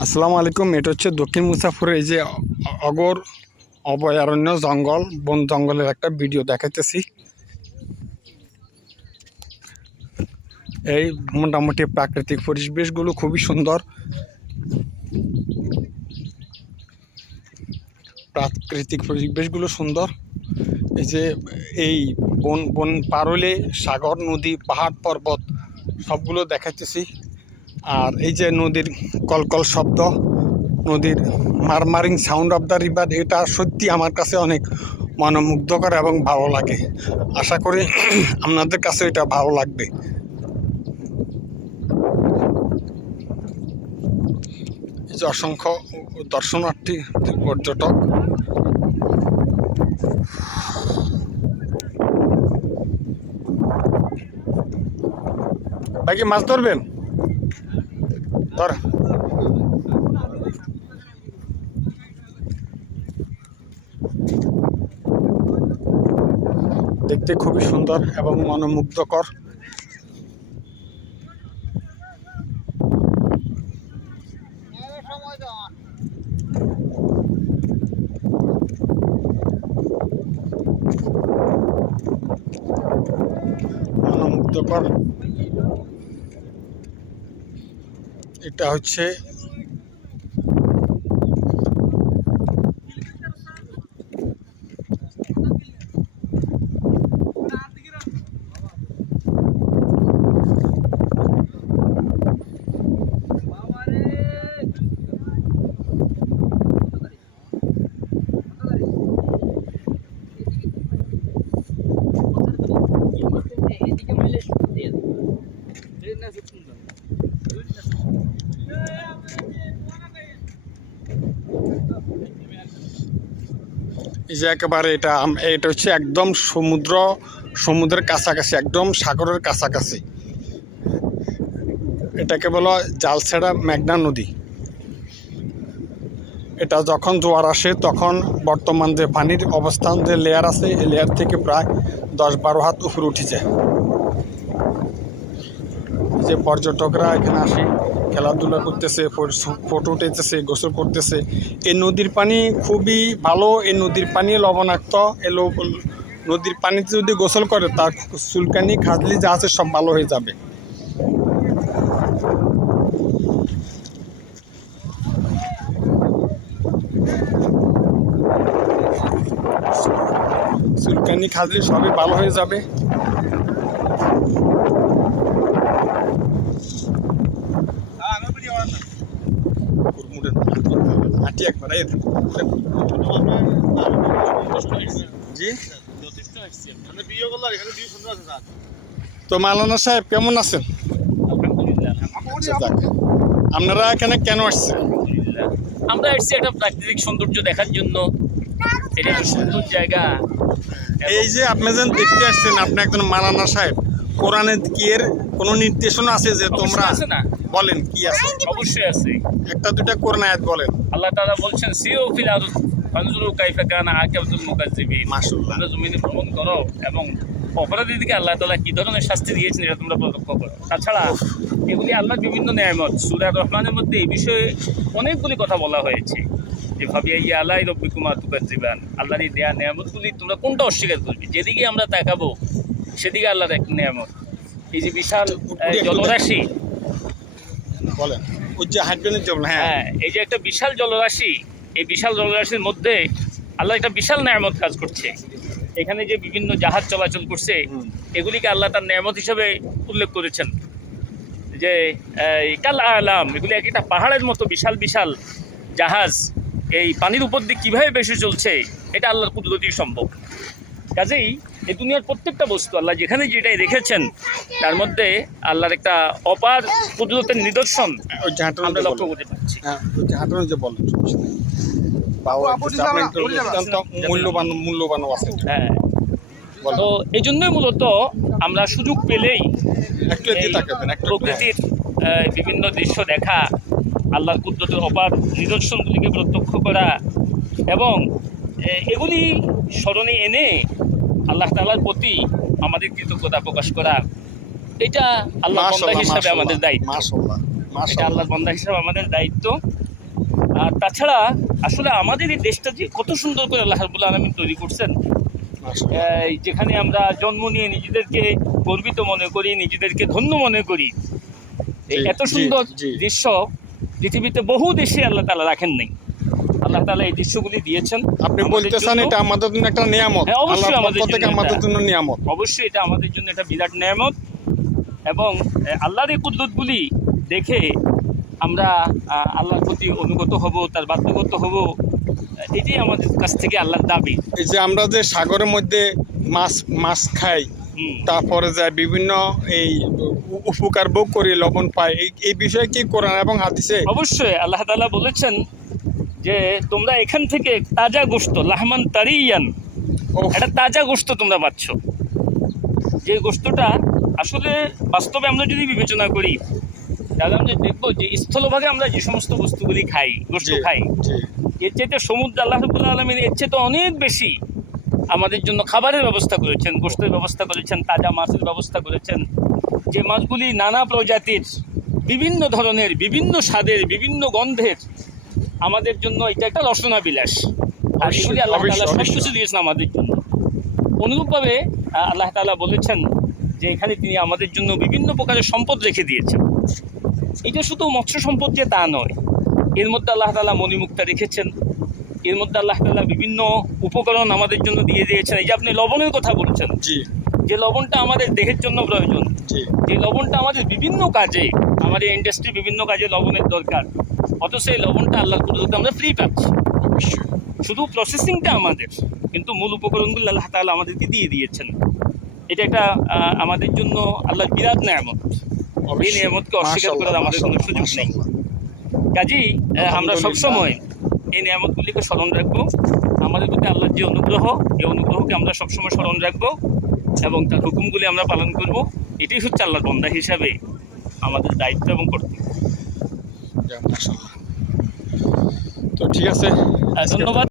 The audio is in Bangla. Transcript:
আসসালামু আলাইকুম। এটা হচ্ছে দক্ষিণ মুসাফরের এই যে অগর অভয়ারণ্য জঙ্গল বন জঙ্গলের একটা ভিডিও দেখাইতেছি। এই মোটামুটি প্রাকৃতিক পরিবেশগুলো খুবই সুন্দর। প্রাকৃতিক পরিবেশগুলো সুন্দর। এই যে এই বন বন পার হলে সাগর, নদী, পাহাড়, পর্বত সবগুলো দেখাইতেছি। আর এই যে নদীর কলকল শব্দ, নদীর murmuring sound of the river, এটা সত্যি আমার কাছে অনেক মনোমুগ্ধকর এবং ভালো লাগে। আশা করি আপনাদের কাছে এটা ভালো লাগবে। এই যে অসংখ্য দর্শনার্থী পর্যটক। ভাই কি মাছ ধরবেন? ধর। দেখতে খুবই সুন্দর এবং মনোমুগ্ধকর। মনোমুগ্ধকর। এটা হচ্ছে এই যে একেবারে এটা হচ্ছে একদম সমুদ্রের কাছাকাছি, একদম সাগরের কাছাকাছি। এটাকে বলা জালছেড়া মেঘনা নদী। এটা যখন জোয়ার আসে তখন বর্তমান যে পানির অবস্থান, যে লেয়ার আছে, এই লেয়ার থেকে প্রায় 10-12 হাত উপরে উঠে যায়। যে পর্যটকরা এখানে আসে, খেলাধুলা করতেছে, ফটো উঠাইতেছে, গোসল করতেছে। এই নদীর পানি খুবই ভালো। এই নদীর পানি লবণাক্ত। এই নদীর পানিতে যদি গোসল করে তার চুলকানি, খাজলি যা আছে সব ভালো হয়ে যাবে। চুলকানি, খাজলি সবই ভালো হয়ে যাবে। তো মাওলানা সাহেব কেমন আছেন? আপনারা এখানে কেন আসছেন? আমরা এসেছি একটা প্রাকৃতিক সৌন্দর্য দেখার জন্য। এটা একটা সুন্দর জায়গা। এই যে আপনি যেন দেখতে আসছেন, আপনি একজন মাওলানা সাহেব, কোরআনে কি এর কোনো নির্দেশনা আছে যে তোমরা আছে না? বলেন কি আছে? অবশ্যই আছে। একটা দুটা কোরআন আয়াত বলেন। আল্লাহ তাআলা বলছেন সিও ফিল আরদ ফানজুরু কাইফা কানা আকিবাতুল মুকাজ্জিবিন। মাশাআল্লাহ। তোমরা জমিনে ভ্রমণ করো এবং অপরাধীদেরকে আল্লাহ তাআলা কি ধরনের শাস্তি দিয়েছেন এটা তোমরা প্রত্যক্ষ করো। তাছাড়া এগুলি আল্লাহর বিভিন্ন নিয়ামত। সূরা রহমানের মধ্যে এই বিষয়ে অনেকগুলি কথা বলা হয়েছে যে ভাবিয়া আলাই রব্বিকুমা তুকাজ্জিবান। আল্লাহর এই দেয়া নিয়ামতগুলি তোমরা কোনটা অস্বীকার করবে? যেদিকে আমরা তাকাবো সেদিকে আল্লাহর এক নিয়ামত। এই যে বিশাল জলরাশি, বলেন ওই যে হাইড্রোজেন জল। হ্যাঁ, এই যে একটা বিশাল জলরাশি, এই বিশাল জলরাশির মধ্যে আল্লাহ একটা বিশাল নেয়ামত কাজ করছে। এখানে যে বিভিন্ন জাহাজ চলাচল করছে এগুলিকে আল্লাহ তার নেয়ামত হিসেবে উল্লেখ করেছেন যে কাল আলাম, এগুলি এক একটা পাহাড়ের মতো বিশাল বিশাল জাহাজ এই পানির উপর দিয়ে কীভাবে বেশি চলছে এটা আল্লাহর কুদরতেই সম্ভব। কাজেই এই দুনিয়ার প্রত্যেকটা বস্তু আল্লাহ যেখানে যেটাই রেখেছেন তার মধ্যে আল্লাহর একটা অপার কুদরতের নিদর্শন আমরা লক্ষ্য করতে পারছি। মূল্যবান আছে। হ্যাঁ, তো এই জন্যই মূলত আমরা সুযোগ পেলেই প্রকৃতির বিভিন্ন দৃশ্য দেখা, আল্লাহর কুদরতের অপার নিদর্শনগুলিকে প্রত্যক্ষ করা এবং এগুলি স্মরণে এনে আল্লাহ তাআলার প্রতি আমাদের কৃতজ্ঞতা প্রকাশ করা, এটা আল্লাহর বান্দা হিসাবে আমাদের দায়িত্ব। এটা আল্লাহর বান্দা হিসাবে আমাদের দায়িত্ব। আর তাছাড়া আসলে আমাদের এই দেশটা যে কত সুন্দর করে আল্লাহ রাব্বুল আলামিন তৈরি করছেন, এই যেখানে আমরা জন্ম নিয়ে নিজেদেরকে গর্বিত মনে করি, নিজেদেরকে ধন্য মনে করি, এই জি, এত সুন্দর জি, জি। দৃশ্য পৃথিবীতে বহু দেশে আল্লাহ তাআলা রাখেন নাই। আল্লাহ তাআলা এই দৃশ্যগুলি দিয়েছেন। আপনি আমাদের বলতেছেন জন্য। এটা আমাদের জন্য একটা নিয়ামত, হ্যাঁ, অবশ্যই আল্লাহর আমাদের পক্ষ থেকে জন্য আমাদের এটা। জন্য নিয়ামত। অবশ্যই এটা আমাদের জন্য একটা বিরাট নেয়ামত, এবং আল্লাহর এই কুদরতগুলি দেখে আমরা আল্লাহর প্রতি অনুগত হব, তার বাধ্যগত হব, এটাই আমাদের কাছ থেকে আল্লাহর দাবি। এই যে আমরা যে সাগরের মধ্যে মাছ খাই, তারপরে যে বিভিন্ন এই উপকার ভোগ করি, লবণ পাই, এই বিষয়ে কি কোরআন এবং হাদিসে? অবশ্যই আল্লাহ তাআলা বলেছেন যে তোমরা এখান থেকে তাজা গোশত, লাহমান তারিয়ান, একটা তাজা গোশত তোমরা পাচ্ছ। যে গোশতটা আসলে বাস্তবে আমরা যদি বিবেচনা করি, তাহলে আমরা দেখবো যে স্থলভাগে আমরা যে সমস্ত বস্তুগুলি খাই, গোশত জি, খাই, জি, এর চাইতে সমুদ্র আল্লাহ রাব্বুল আলামিন এর চেয়ে তো অনেক বেশি আমাদের জন্য খাবারের ব্যবস্থা করেছেন, গোশতের ব্যবস্থা করেছেন, তাজা মাছের ব্যবস্থা করেছেন, যে মাছগুলি নানা প্রজাতির, বিভিন্ন ধরনের, বিভিন্ন স্বাদের, বিভিন্ন গন্ধের, আমাদের জন্য এটা একটা রসনা বিলাস। আর অবশ্যই, এগুলি আল্লাহ তাআলা অবশ্যই, সব কিছু দিয়েছেন আমাদের জন্য। অনুরূপভাবে আল্লাহ তাআলা বলেছেন যে এখানে তিনি আমাদের জন্য বিভিন্ন প্রকারের সম্পদ রেখে দিয়েছেন। এটা শুধু মৎস্য সম্পদ যে তা নয়, এর মধ্যে আল্লাহ তাআলা মণিমুক্তা রেখেছেন, এর মধ্যে আল্লাহ তাআলা বিভিন্ন উপকরণ আমাদের জন্য দিয়ে দিয়েছেন। এই যে আপনি লবণের কথা বলছেন, জি, যে লবণটা আমাদের দেহের জন্য প্রয়োজন, জি, যে লবণটা আমাদের বিভিন্ন কাজে, আমাদের ইন্ডাস্ট্রি বিভিন্ন কাজে লবণের দরকার, অথচ এই লবণটা আল্লাহর কুদরতে আমরা ফ্রি পাচ্ছি। অবশ্যই। শুধু প্রসেসিংটা আমাদের, কিন্তু মূল উপকরণগুলো আল্লাহ তাআলা আমাদেরকে দিয়ে দিয়েছেন। এটা একটা আমাদের জন্য আল্লাহর বিরাট নেয়ামত। এই নেয়ামতকে অস্বীকার করার আমাদের কোনো সুযোগ নেই। কাজেই আমরা সবসময় এই নেয়ামতগুলিকে স্মরণ রাখবো। আমাদের প্রতি আল্লাহর যে অনুগ্রহ, এই অনুগ্রহকে আমরা সবসময় স্মরণ রাখবো এবং তার হুকুমগুলি আমরা পালন করব। এটাই হচ্ছে আল্লাহর বান্দা হিসাবে আমাদের দায়িত্ব এবং কর্তব্য। তো ঠিক আছে, ধন্যবাদ।